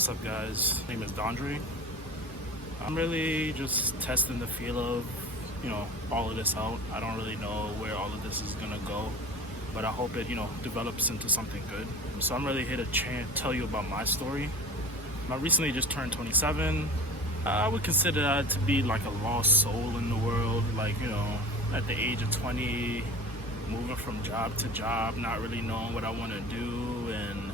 What's up, guys? My name is Dondre. I'm really just testing the feel of, all of this out. I don't really know where all of this is gonna go, but I hope it, develops into something good. So I'm really here to tell you about my story. I recently just turned 27. I would consider that to be like a lost soul in the world. Like, at the age of 20, moving from job to job, not really knowing what I want to do, and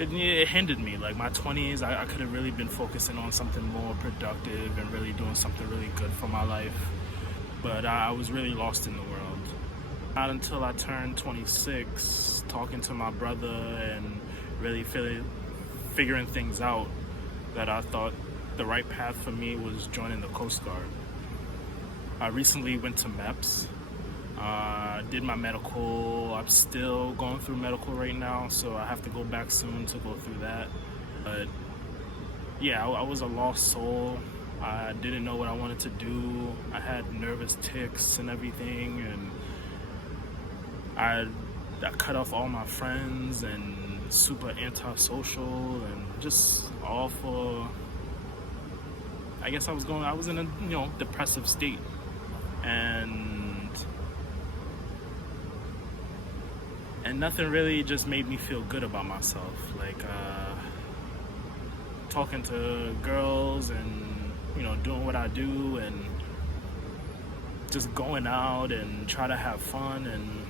it hindered me. Like my 20s, I could have really been focusing on something more productive and really doing something really good for my life. But I was really lost in the world. Not until I turned 26, talking to my brother and really figuring things out, that I thought the right path for me was joining the Coast Guard. I recently went to MEPS. Did my medical. I'm still going through medical right now, so I have to go back soon to go through that. But yeah, I was a lost soul. I didn't know what I wanted to do. I had nervous tics and everything, and I cut off all my friends and super antisocial and just awful. I guess I was in a depressive state, and nothing really just made me feel good about myself. Like talking to girls and doing what I do and just going out and try to have fun, and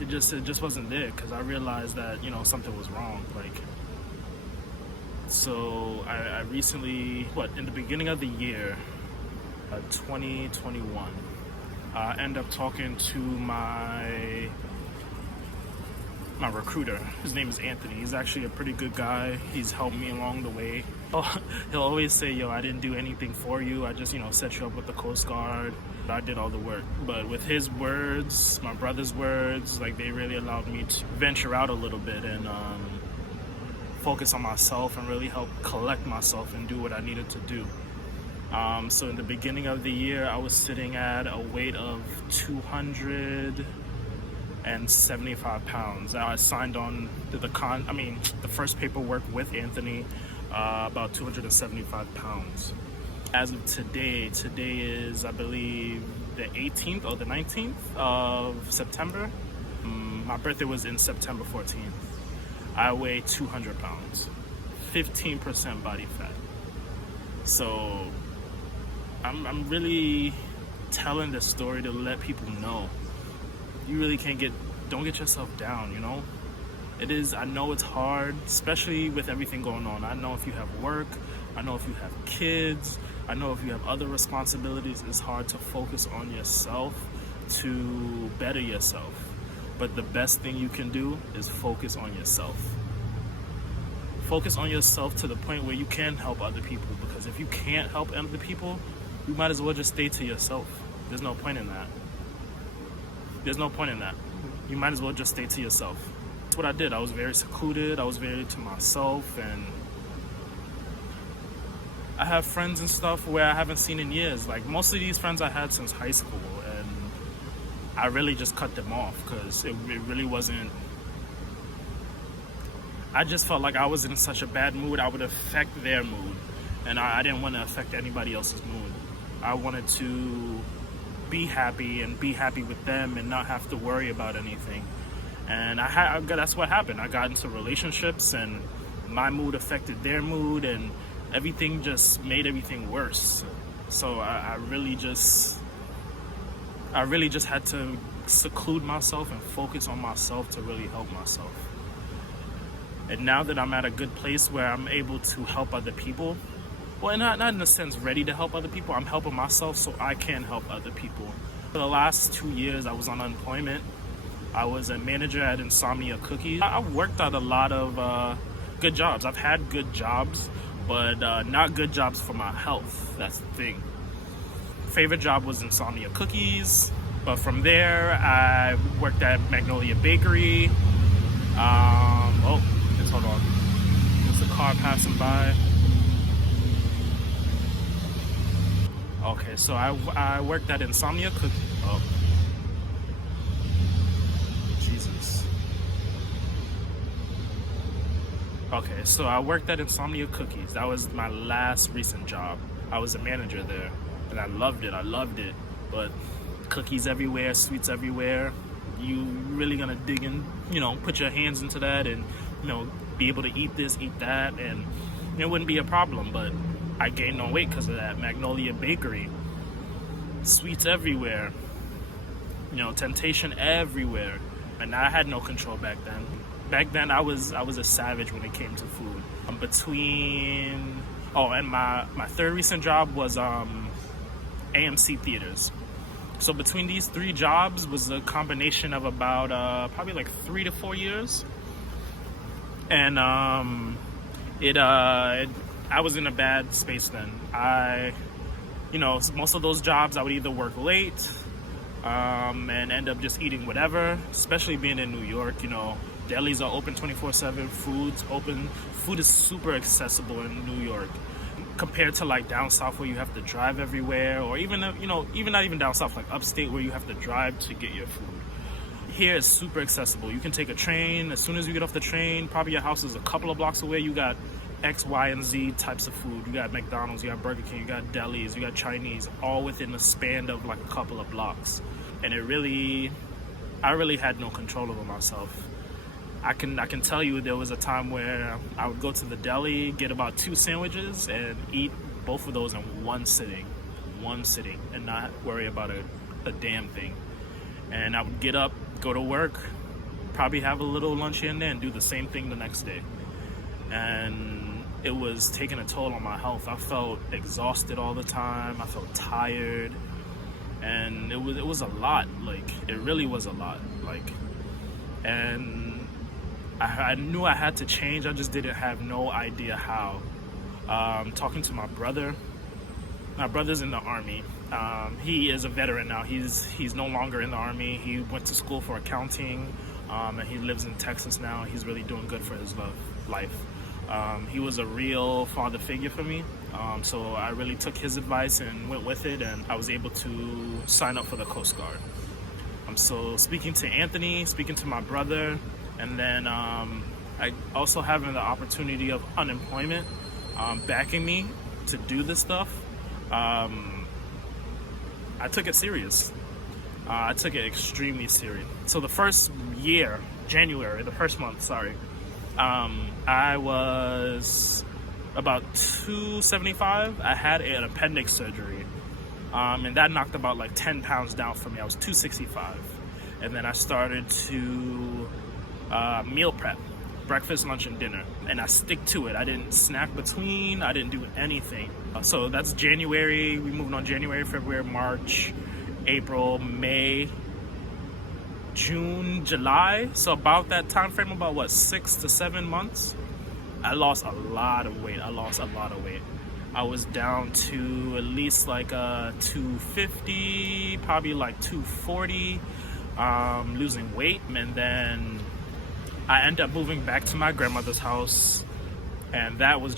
it just wasn't there, because I realized that something was wrong. Like, so I recently, in the beginning of the year, 2021, I ended up talking to my recruiter. His name is Anthony. He's actually a pretty good guy. He's helped me along the way. He'll always say, yo, I didn't do anything for you. I just, set you up with the Coast Guard. I did all the work. But with his words, my brother's words, like, they really allowed me to venture out a little bit and focus on myself and really help collect myself and do what I needed to do. So in the beginning of the year, I was sitting at a weight of 275 pounds. I signed on to the first paperwork with Anthony, about 275 pounds. As of today is, I believe, the 18th or the 19th of September. My birthday was in September 14th. I weigh 200 pounds, 15% body fat. So I'm really telling this story to let people know you really don't get yourself down, I know it's hard, especially with everything going on. I know if you have work, I know if you have kids, I know if you have other responsibilities, it's hard to focus on yourself to better yourself. But the best thing you can do is focus on yourself. Focus on yourself to the point where you can help other people, because if you can't help other people, you might as well just stay to yourself. There's no point in that. You might as well just stay to yourself. That's what I did. I was very secluded. I was very to myself, and I have friends and stuff where I haven't seen in years. Like, most of these friends I had since high school, and I really just cut them off because it really wasn't. I just felt like I was in such a bad mood, I would affect their mood, and I didn't want to affect anybody else's mood. I wanted to be happy with them and not have to worry about anything. And that's what happened. I got into relationships, and my mood affected their mood, and everything just made everything worse. So I really just had to seclude myself and focus on myself to really help myself. And now that I'm at a good place where I'm able to help other people, well, not in a sense ready to help other people, I'm helping myself so I can help other people. For the last 2 years, I was on unemployment. I was a manager at Insomnia Cookies. I've worked at a lot of good jobs. I've had good jobs, but not good jobs for my health. That's the thing. Favorite job was Insomnia Cookies, but from there, I worked at Magnolia Bakery. Hold on. There's a car passing by. Okay, so I worked at Insomnia Cookies. Oh. Jesus. Okay, so I worked at Insomnia Cookies. That was my last recent job. I was a manager there, and I loved it. I loved it. But cookies everywhere, sweets everywhere. You really gonna dig in, put your hands into that, and be able to eat this, eat that, and it wouldn't be a problem. But I gained no weight because of that. Magnolia Bakery, sweets everywhere. Temptation everywhere, and I had no control back then. Back then, I was a savage when it came to food. And my third recent job was AMC Theaters. So between these three jobs was a combination of about probably like 3 to 4 years, and I was in a bad space then. Most of those jobs I would either work late and end up just eating whatever, especially being in New York. Delis are open 24/7, food's open. Food is super accessible in New York compared to like down south where you have to drive everywhere, or even not even down south, like upstate where you have to drive to get your food. Here is super accessible. You can take a train. As soon as you get off the train, probably your house is a couple of blocks away. You got X, Y, and Z types of food. You got McDonald's, you got Burger King, you got delis, you got Chinese, all within the span of like a couple of blocks. And I really had no control over myself. I can tell you there was a time where I would go to the deli, get about 2 sandwiches, and eat both of those in one sitting, and not worry about a damn thing. And I would get up, go to work, probably have a little lunch here and there, and do the same thing the next day. And it was taking a toll on my health. I felt exhausted all the time. I felt tired, and it was a lot. Like, it really was a lot. And I knew I had to change. I just didn't have no idea how. Talking to my brother. My brother's in the Army. He is a veteran now. He's no longer in the Army. He went to school for accounting, and he lives in Texas now. He's really doing good for his life. He was a real father figure for me. So I really took his advice and went with it, and I was able to sign up for the Coast Guard. So speaking to Anthony, speaking to my brother, and then I also having the opportunity of unemployment backing me to do this stuff, I took it serious. I took it extremely serious. So the first month, I was about 275. I had an appendix surgery, and that knocked about like 10 pounds down for me. I was 265, and then I started to meal prep, breakfast, lunch, and dinner, and I stick to it. I didn't snack between. I didn't do anything. So that's January. We moved on January, February, March, April, May, June, July. So about that time frame, about 6 to 7 months, I lost a lot of weight. I was down to at least like 250, probably like 240, losing weight. And then I ended up moving back to my grandmother's house, and that was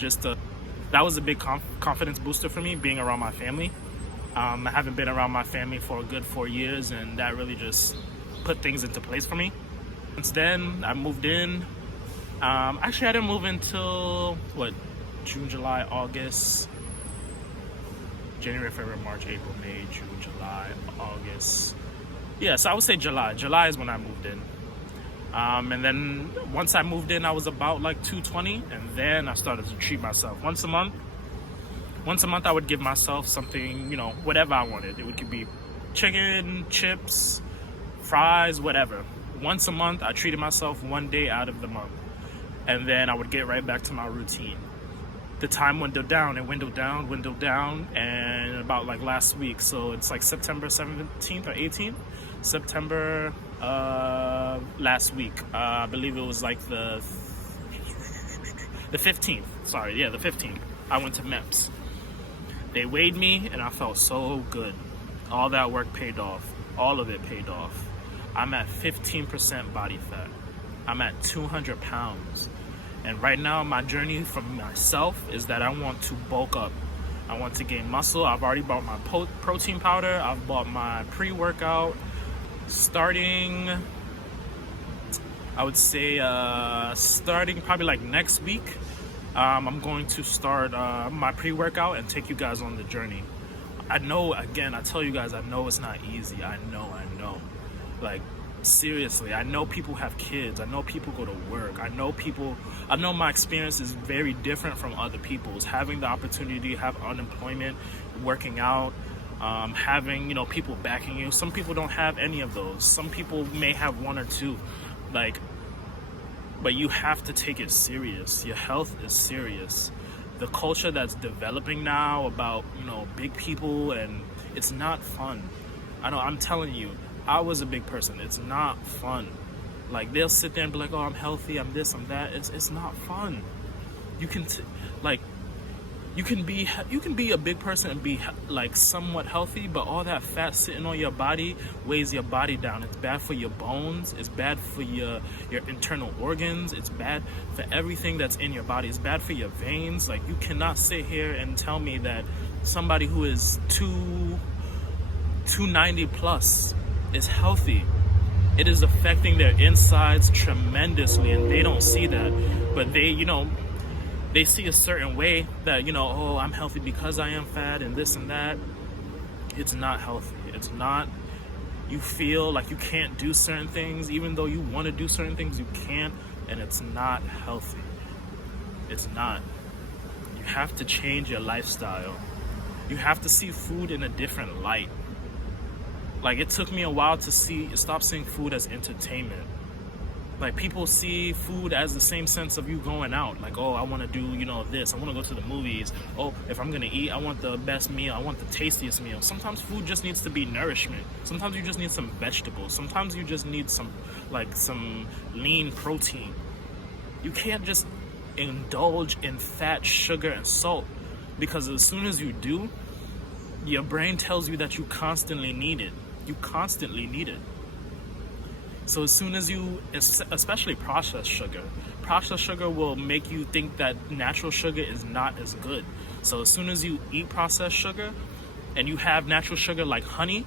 a big confidence booster for me, being around my family. I haven't been around my family for a good 4 years, and that really just put things into place for me. Since then, I moved in. Actually, I didn't move until June, July, August, January, February, March, April, May, June, July, August. Yes, I would say July. July is when I moved in. And then once I moved in, I was about like 220, and then I started to treat myself once a month. Once a month, I would give myself something, whatever I wanted. It could be chicken, chips, fries, whatever. Once a month, I treated myself one day out of the month, and then I would get right back to my routine. The time windowed down, and about like last week, so it's like September 17th or 18th, September last week, I believe it was like the 15th, the 15th, I went to MEPS. They weighed me, and I felt so good. All that work paid off. All of it paid off. I'm at 15% body fat. I'm at 200 pounds. And right now, my journey for myself is that I want to bulk up. I want to gain muscle. I've already bought my protein powder. I've bought my pre-workout. Starting I would say starting probably like next week, I'm going to start my pre-workout and take you guys on the journey. I know, again, I tell you guys, I know it's not easy. I know. Like, seriously, I know people have kids. I know people go to work. I know my experience is very different from other people's. Having the opportunity to have unemployment, working out, having, people backing you. Some people don't have any of those. Some people may have one or two. But you have to take it serious. Your health is serious. The culture that's developing now about, big people, and it's not fun. I'm telling you, I was a big person. It's not fun. Like, they'll sit there and be like, oh, I'm healthy, I'm this, I'm that. It's not fun. You can be a big person and be like somewhat healthy, but all that fat sitting on your body weighs your body down. It's bad for your bones. It's bad for your internal organs. It's bad for everything that's in your body. It's bad for your veins. Like, you cannot sit here and tell me that somebody who is 290 plus is healthy. It is affecting their insides tremendously, and they don't see that. But they see a certain way that, oh, I'm healthy because I am fat and this and that. It's not healthy. It's not. You feel like you can't do certain things, even though you want to do certain things, you can't, and it's not healthy. It's not. You have to change your lifestyle. You have to see food in a different light. Like, it took me a while to stop seeing food as entertainment. Like, people see food as the same sense of you going out. Like, oh, I want to do, this. I want to go to the movies. Oh, if I'm going to eat, I want the best meal. I want the tastiest meal. Sometimes food just needs to be nourishment. Sometimes you just need some vegetables. Sometimes you just need some lean protein. You can't just indulge in fat, sugar, and salt, because as soon as you do, your brain tells you that you constantly need it. You constantly need it. So as soon as you, especially processed sugar will make you think that natural sugar is not as good. So as soon as you eat processed sugar and you have natural sugar like honey,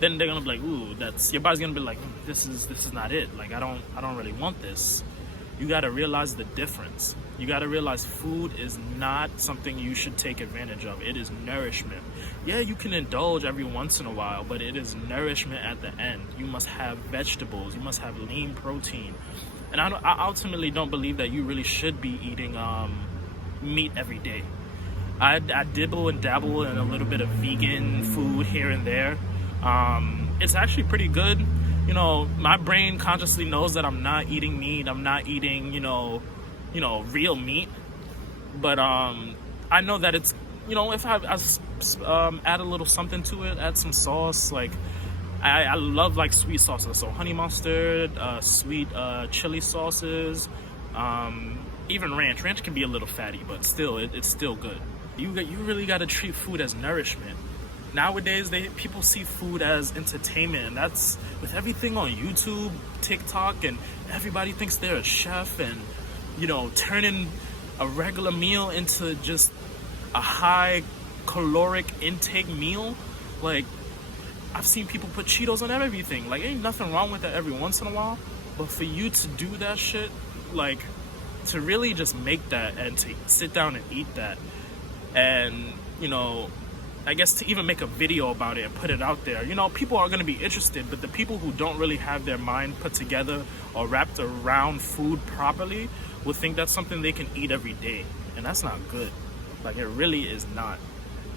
then they're gonna be like, ooh, your body's gonna be like, this is not it. Like, I don't really want this. You gotta realize the difference. You gotta realize food is not something you should take advantage of. It is nourishment. Yeah, you can indulge every once in a while, but it is nourishment at the end. You must have vegetables. You must have lean protein. And I ultimately don't believe that you really should be eating meat every day. I dibble and dabble in a little bit of vegan food here and there. It's actually pretty good. My brain consciously knows that I'm not eating meat. I'm not eating, real meat. But I know that it's, if I add a little something to it, add some sauce, like I love like sweet sauces. So honey mustard, sweet chili sauces, even ranch. Ranch can be a little fatty, but still, it's still good. You really got to treat food as nourishment. Nowadays, people see food as entertainment, and that's with everything on YouTube, TikTok, and everybody thinks they're a chef, and turning a regular meal into just a high caloric intake meal. Like, I've seen people put Cheetos on everything. Like, ain't nothing wrong with that every once in a while, but for you to do that shit, like, to really just make that and to sit down and eat that, and I guess to even make a video about it and put it out there, people are going to be interested, but the people who don't really have their mind put together or wrapped around food properly will think that's something they can eat every day, and that's not good. Like, it really is not.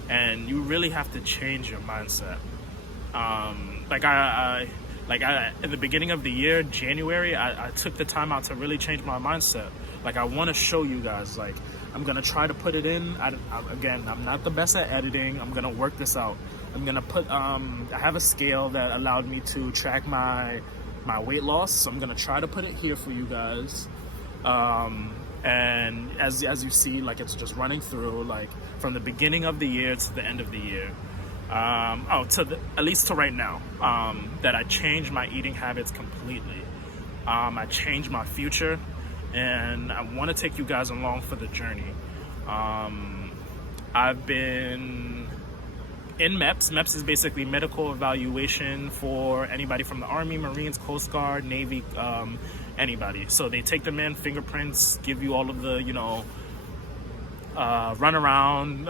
And you really have to change your mindset. At the beginning of the year, January, I took the time out to really change my mindset. Like, I want to show you guys, like, I'm going to try to put it in. Again, I'm not the best at editing. I'm going to work this out. I'm going to put, I have a scale that allowed me to track my weight loss. So I'm going to try to put it here for you guys. And as you see, like, it's just running through, like, from the beginning of the year to the end of the year. At least to right now, that I changed my eating habits completely. I changed my future, and I want to take you guys along for the journey. I've been in MEPS. MEPS is basically medical evaluation for anybody from the Army, Marines, Coast Guard, Navy, anybody. So they take them in, fingerprints, give you all of the, run around,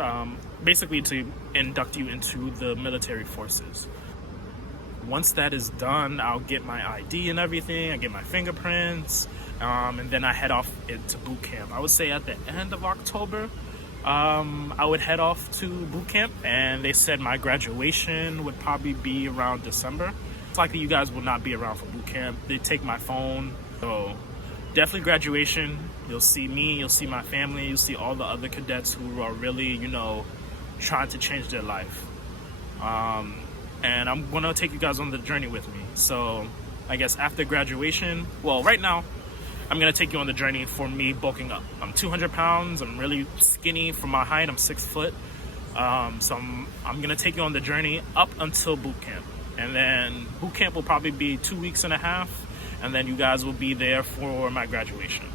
basically to induct you into the military forces. Once that is done, I'll get my ID and everything. I get my fingerprints, and then I head off into boot camp. I would say at the end of October, I would head off to boot camp, and they said my graduation would probably be around December. It's likely you guys will not be around for boot camp. They take my phone, so definitely graduation. You'll see me, you'll see my family, you'll see all the other cadets who are really, trying to change their life. And I'm gonna take you guys on the journey with me. So I guess after graduation, well, right now, I'm gonna take you on the journey for me bulking up. I'm 200 pounds, I'm really skinny for my height, I'm 6 foot. So I'm gonna take you on the journey up until boot camp. And then boot camp will probably be 2 weeks and a half, and then you guys will be there for my graduation.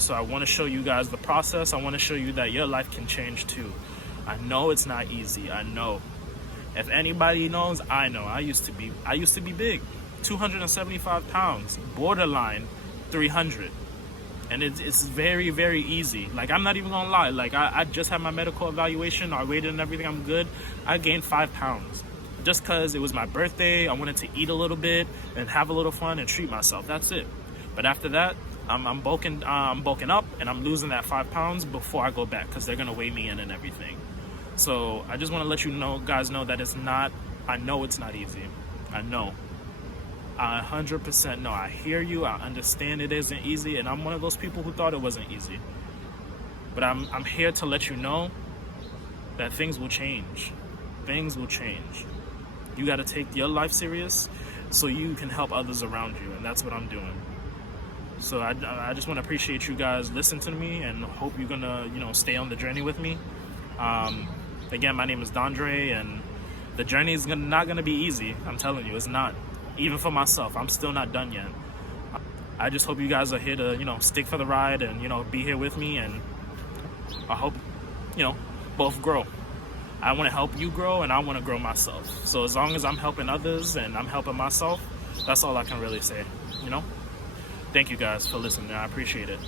So I wanna show you guys the process. I wanna show you that your life can change too. I know it's not easy, I know. If anybody knows, I know. I used to be big, 275 pounds, borderline 300. And it's very, very easy. Like, I'm not even gonna lie. Like, I just had my medical evaluation, I weighed and everything, I'm good. I gained 5 pounds. Just cause it was my birthday, I wanted to eat a little bit and have a little fun and treat myself, that's it. But after that, I'm bulking up and I'm losing that 5 pounds before I go back, cause they're gonna weigh me in and everything. So I just want to let you guys know that I know it's not easy. I know. I 100% know. I hear you. I understand it isn't easy. And I'm one of those people who thought it wasn't easy. But I'm here to let you know that things will change. Things will change. You got to take your life serious so you can help others around you. And that's what I'm doing. So I just want to appreciate you guys listening to me and hope you're going to, stay on the journey with me. Again, my name is Dondre, and the journey is not going to be easy. I'm telling you, it's not. Even for myself, I'm still not done yet. I just hope you guys are here to, stick for the ride and, be here with me, and I hope, both grow. I want to help you grow, and I want to grow myself. So as long as I'm helping others and I'm helping myself, that's all I can really say, Thank you guys for listening. I appreciate it.